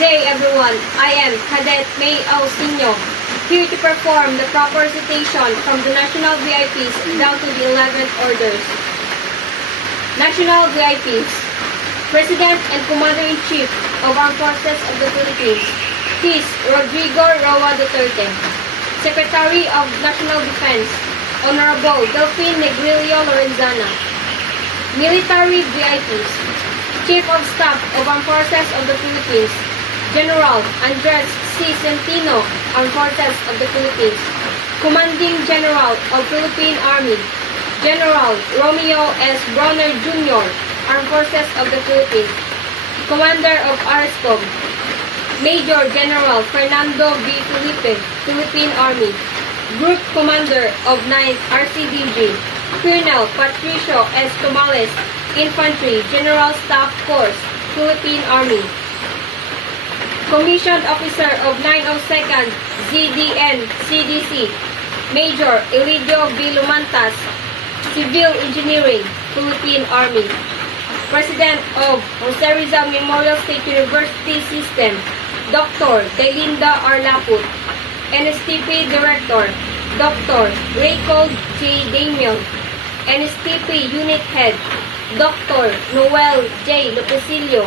day everyone, I am Cadet May Senior, here to perform the proper recitation from the National VIPs down to the 11th orders. National VIPs, President and Commander-in-Chief of Armed Forces of the Philippines, His Rodrigo Roa Duterte. Secretary of National Defense, Honorable Delphine Negrillo Lorenzana. Military VIPs, Chief of Staff of Armed Forces of the Philippines, General Andres C. Centino, Armed Forces of the Philippines. Commanding General of Philippine Army, General Romeo S. Bronner Jr., Armed Forces of the Philippines. Commander of ARSCOM, Major General Fernando V. Felipe, Philippine Army. Group Commander of 9th RCDG, Colonel Patricio S. Tomales, Infantry General Staff Force, Philippine Army. Commissioned Officer of 902nd ZDN CDC, Major Elidio V. Lumantas, Civil Engineering, Philippine Army. President of Jose Rizal Memorial State University System, Dr. Delinda R. Laput. NSTP Director, Dr. Raycold J. Damian. NSTP Unit Head, Dr. Noel J. Lopesilio.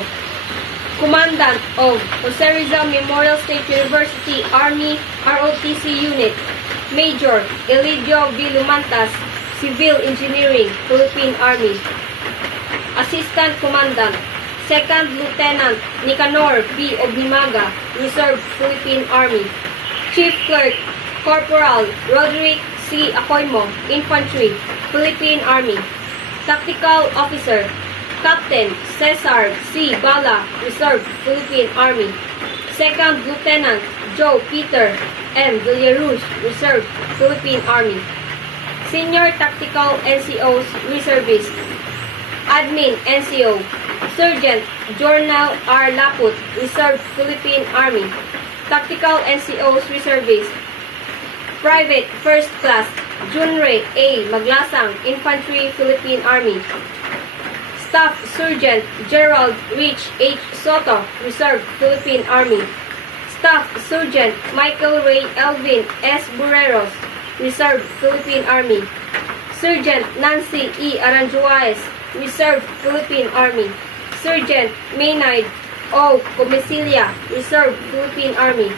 Commandant of Jose Rizal Memorial State University Army ROTC Unit, Major Elidio V. Lumantas, Civil Engineering, Philippine Army. Assistant Commandant, 2nd Lieutenant Nicanor P. Ognimaga, Reserve, Philippine Army. Chief Clerk, Corporal Roderick C. Acoimo, Infantry, Philippine Army. Tactical Officer, Captain Cesar C. Bala, Reserve, Philippine Army. 2nd Lieutenant Joe Peter M. Villaruz, Reserve, Philippine Army. Senior Tactical NCOs, Reservist. Admin NCO, Sergeant Jornal R. Laput, Reserve, Philippine Army. Tactical NCOs, Reservist. Private First Class Junre A. Maglasang, Infantry, Philippine Army. Staff Sergeant Gerald Rich H. Soto, Reserve, Philippine Army. Staff Sergeant Michael Ray Elvin S. Bureros, Reserve, Philippine Army. Sergeant Nancy E. Aranjuaez, Reserve, Philippine Army. Sergeant Maynard O. Comesilia, Reserve, Philippine Army.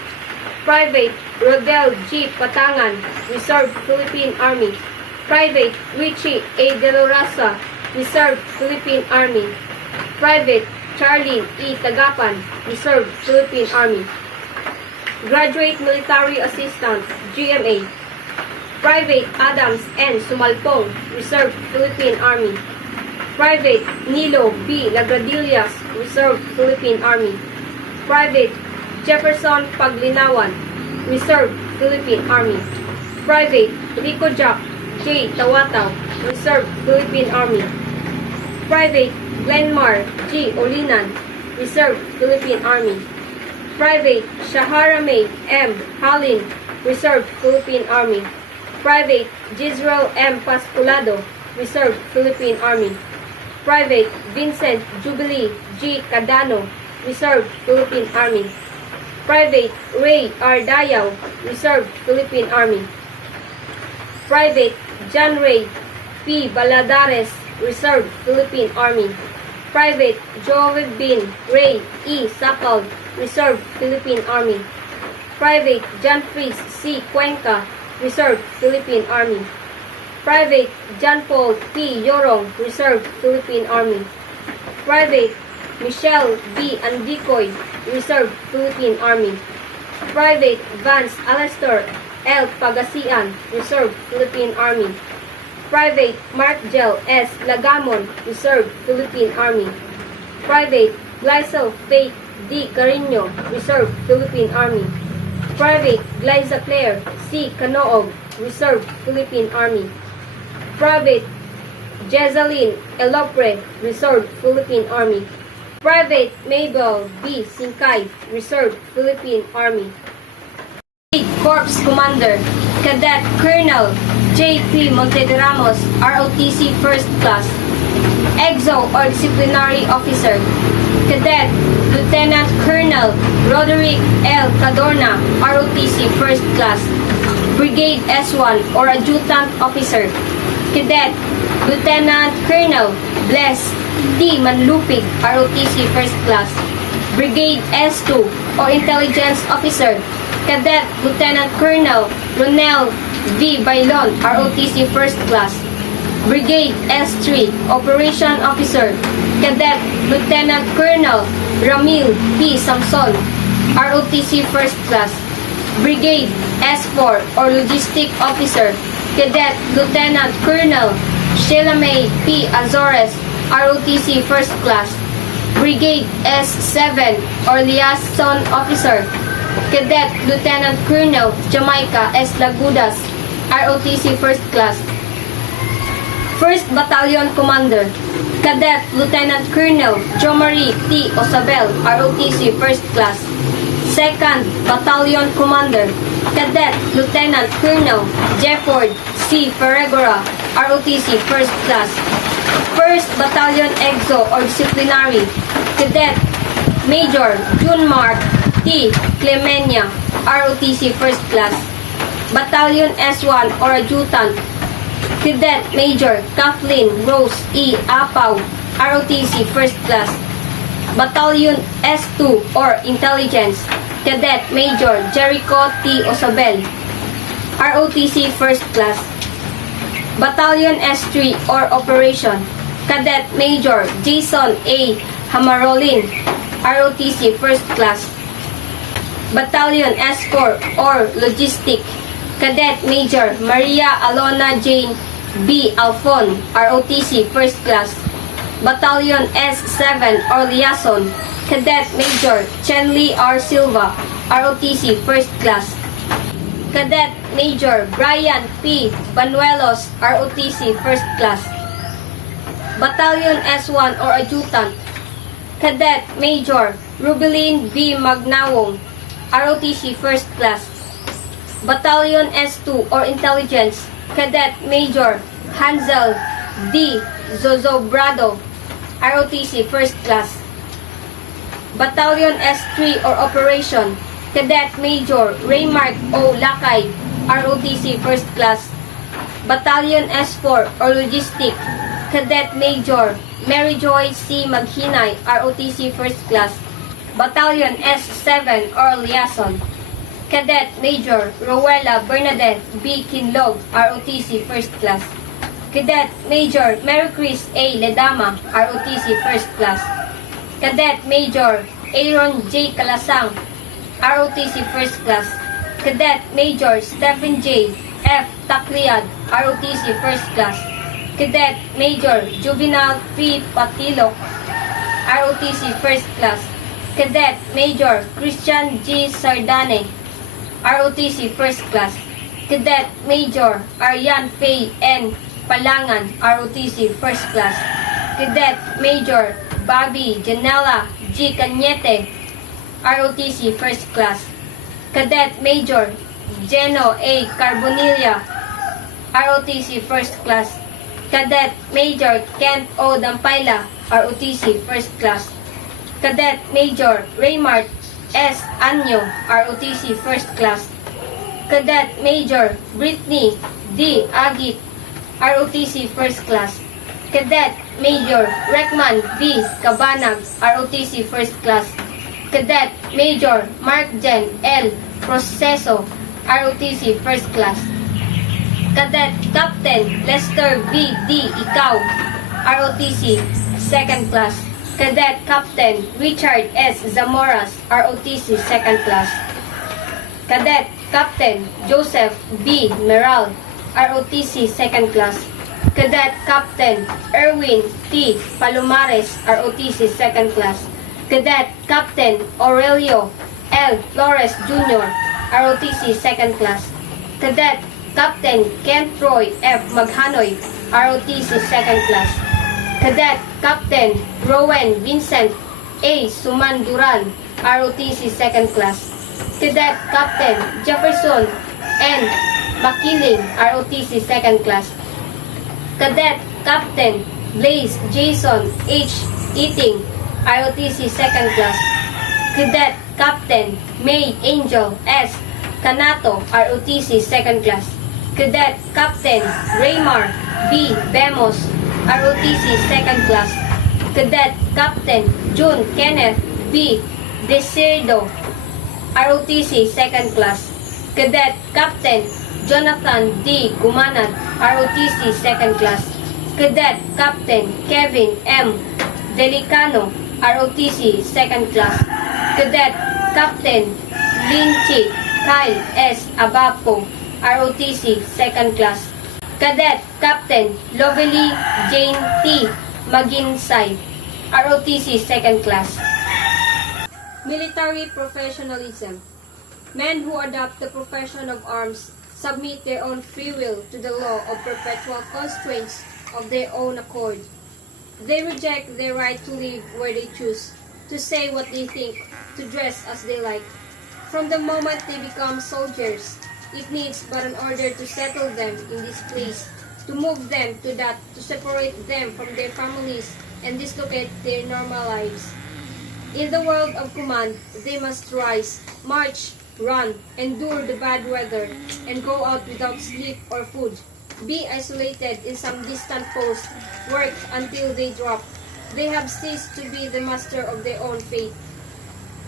Private Rodel G. Patangan, Reserve, Philippine Army. Private Richie A. De la Raza, Reserve, Philippine Army. Private Charlene E. Tagapan, Reserve, Philippine Army. Graduate Military Assistant, GMA. Private Adams N. Sumalpong, Reserve, Philippine Army. Private Nilo B. Lagradillas, Reserve, Philippine Army. Private Jefferson Paglinawan, Reserve, Philippine Army. Private Rico Jack J. Tawataw, Reserve, Philippine Army. Private Glenmar G. Olinan, Reserve, Philippine Army. Private Shahara May M. Halin, Reserve, Philippine Army. Private Gisrel M. Pasculado, Reserve, Philippine Army. Private Vincent Jubilee G. Cadano, Reserve, Philippine Army. Private Ray R. Dayaw, Reserve, Philippine Army. Private John Ray P. Baladares, Reserve, Philippine Army. Private Joel Bin Ray E. Sakal, Reserve, Philippine Army. Private John Fries C. Cuenca, Reserve, Philippine Army. Private John Paul P. Yorong, Reserve, Philippine Army. Private Michelle B. Andicoy, Reserve, Philippine Army. Private Vance Alester L. Pagasian, Reserve, Philippine Army. Private Mark Gel S. Lagamon, Reserve, Philippine Army. Private Glycel Faith D. Carino, Reserve, Philippine Army. Private Glyza Claire C. Canoog, Reserve, Philippine Army. Private Jezaline Elopre, Reserve, Philippine Army. Private Mabel B. Sinkay, Reserve, Philippine Army. Corps Commander, Cadet Colonel J.P. Montegramos, ROTC First Class. EXO or Disciplinary Officer, Cadet Lieutenant Colonel Roderick L. Cadorna, ROTC First Class, Brigade S1 or Adjutant Officer. Cadet Lieutenant Colonel Bless T. Manlupig, ROTC First Class, Brigade S2 or Intelligence Officer. Cadet Lieutenant Colonel Ronel V. Bailon, ROTC First Class, Brigade S3 Operation Officer. Cadet Lieutenant Colonel Ramil P. Samson, ROTC First Class, Brigade S4 or Logistic Officer. Cadet Lieutenant Colonel Sheila May P. Azores, ROTC First Class, Brigade S7 or Liaison Officer. Cadet Lieutenant Colonel Jamaica S. Lagudas, ROTC First Class, 1st Battalion Commander. Cadet Lieutenant Colonel Jomari T. Osabel, ROTC First Class, 2nd Battalion Commander. Cadet Lieutenant Colonel Jefford C. Ferregora, ROTC First Class, 1st Battalion Exo or Disciplinary. Cadet Major Junmark T. Clemenia, ROTC First Class, Battalion S1 or Adjutant. Cadet Major Kathleen Rose E. Apaw, ROTC First Class, Battalion S2 or Intelligence. Cadet Major Jericho T. Osabel, ROTC First Class, Battalion S3 or Operation. Cadet Major Jason A. Hamarolin, ROTC First Class, Battalion S4 or Logistic. Cadet Major Maria Alona Jane B. Alfon, ROTC First Class, Battalion S7 or Liaison. Cadet Major Chenly R. Silva, ROTC First Class, Cadet Major Brian P. Banuelos, ROTC First Class, Battalion S1 or Adjutant. Cadet Major Rubilin B. Magnawong, ROTC First Class, Battalion S2 or Intelligence. Cadet Major Hansel D. Zozobrado, ROTC First Class, Battalion S3 or Operation. Cadet Major Raymark O. Lakay, ROTC First Class, Battalion S4 or Logistic. Cadet Major Mary Joy C. Maghinay, ROTC First Class, Battalion S7 or Liaison. Cadet Major Rowella Bernadette B. Kinlog, ROTC First Class, Cadet Major Mary Chris A. Ledama, ROTC First Class, Cadet Major Aaron J. Calasang, ROTC First Class, Cadet Major Stephen J. F. Tacliad, ROTC First Class, Cadet Major Juvenal P. Patilok, ROTC First Class, Cadet Major Christian G. Sardane, ROTC First Class, Cadet Major Aryan Faye N. Palangan, ROTC First Class, Cadet Major Bobby Janela G. Cañete, ROTC First Class, Cadet Major Geno A. Carbonilla, ROTC First Class, Cadet Major Kent O. Dampayla, ROTC First Class, Cadet Major Raymart S. Anyo, ROTC First Class, Cadet Major Brittany D. Agit, ROTC First Class, Cadet Major Rekman V. Cabanag, ROTC First Class, Cadet Major Mark Jen L. Proceso, ROTC First Class, Cadet Captain Lester V. D. Ikaw, ROTC Second Class, Cadet Captain Richard S. Zamoras, ROTC Second Class, Cadet Captain Joseph B. Meral, ROTC Second Class, Cadet Captain Erwin T. Palomares, ROTC Second Class, Cadet Captain Aurelio L. Flores Jr., ROTC Second Class, Cadet Captain Kent Troy F. Maghanoy, ROTC Second Class, Cadet Captain Rowan Vincent A. Sumanduran, ROTC Second Class, Cadet Captain Jefferson N. Bakiling, ROTC Second Class, Cadet Captain Blaze Jason H. Eating, ROTC Second Class, Cadet Captain May Angel S. Canato, ROTC 2nd Class. Cadet Captain Raymar B. Bemos, ROTC 2nd Class. Cadet Captain June Kenneth B. Desirdo, ROTC 2nd Class. Cadet Captain Jonathan D. Gumanat, ROTC 2nd Class. Cadet Captain Kevin M. Delicano, ROTC 2nd Class. Cadet Captain Linchi Kyle S. Abapo, ROTC 2nd Class. Cadet Captain Lovely Jane T. Maginsay, ROTC 2nd Class. Military professionalism. Men who adopt the profession of arms submit their own free will to the law of perpetual constraints of their own accord. They reject their right to live where they choose, to say what they think, to dress as they like. From the moment they become soldiers, it needs but an order to settle them in this place, to move them to that, to separate them from their families and dislocate their normal lives. In the world of command, they must rise, march, run, endure the bad weather, and go out without sleep or food. Be isolated in some distant post, work until they drop. They have ceased to be the master of their own fate.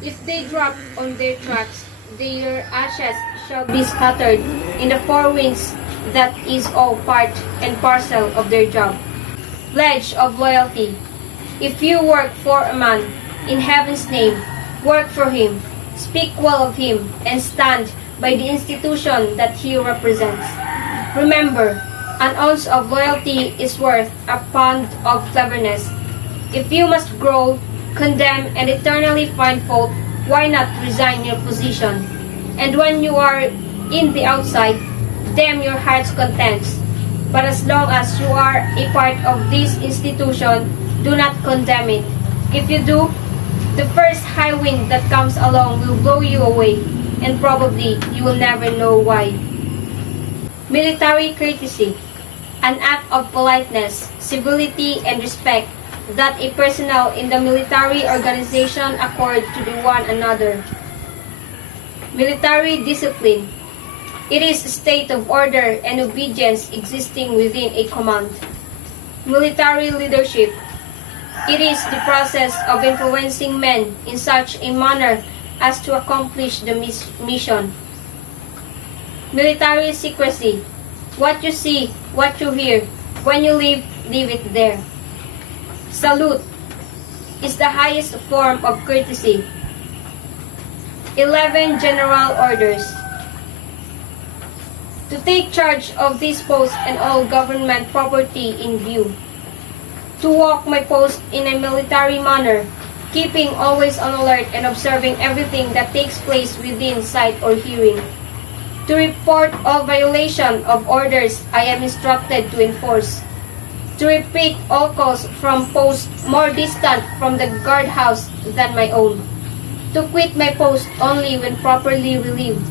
If they drop on their tracks, their ashes shall be scattered in the four winds. That is all part and parcel of their job. Pledge of loyalty. If you work for a man, in heaven's name, work for him, speak well of him, and stand by the institution that he represents. Remember, an ounce of loyalty is worth a pound of cleverness. If you must grow, condemn, and eternally find fault, why not resign your position? And when you are in the outside, damn your heart's contents. But as long as you are a part of this institution, do not condemn it. If you do, the first high wind that comes along will blow you away, and probably you will never know why. Military courtesy. An act of politeness, civility, and respect that a personnel in the military organization accord to the one another. Military discipline. It is a state of order and obedience existing within a command. Military leadership. It is the process of influencing men in such a manner as to accomplish the mission. Military secrecy. What you see, what you hear, when you leave it there. Salute is the highest form of courtesy. 11 General Orders. To take charge of this post and all government property in view. To walk my post in a military manner, keeping always on alert and observing everything that takes place within sight or hearing. To report all violation of orders I am instructed to enforce. To repeat all calls from posts more distant from the guardhouse than my own. To quit my post only when properly relieved.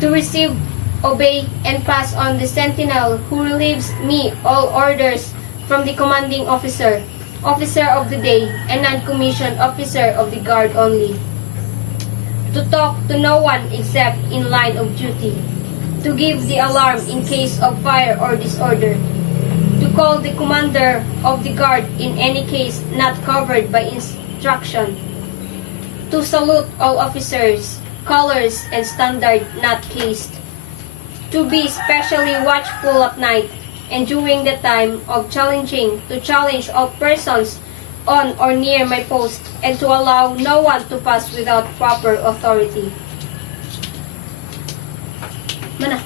To receive, obey, and pass on the sentinel who relieves me all orders from the commanding officer, officer of the day, and non-commissioned officer of the guard only. To talk to no one except in line of duty. To give the alarm in case of fire or disorder. To call the commander of the guard in any case not covered by instruction. To salute all officers, colors, and standard not cased. To be specially watchful at night and during the time of challenging, to challenge all persons on or near my post and to allow no one to pass without proper authority. Mana?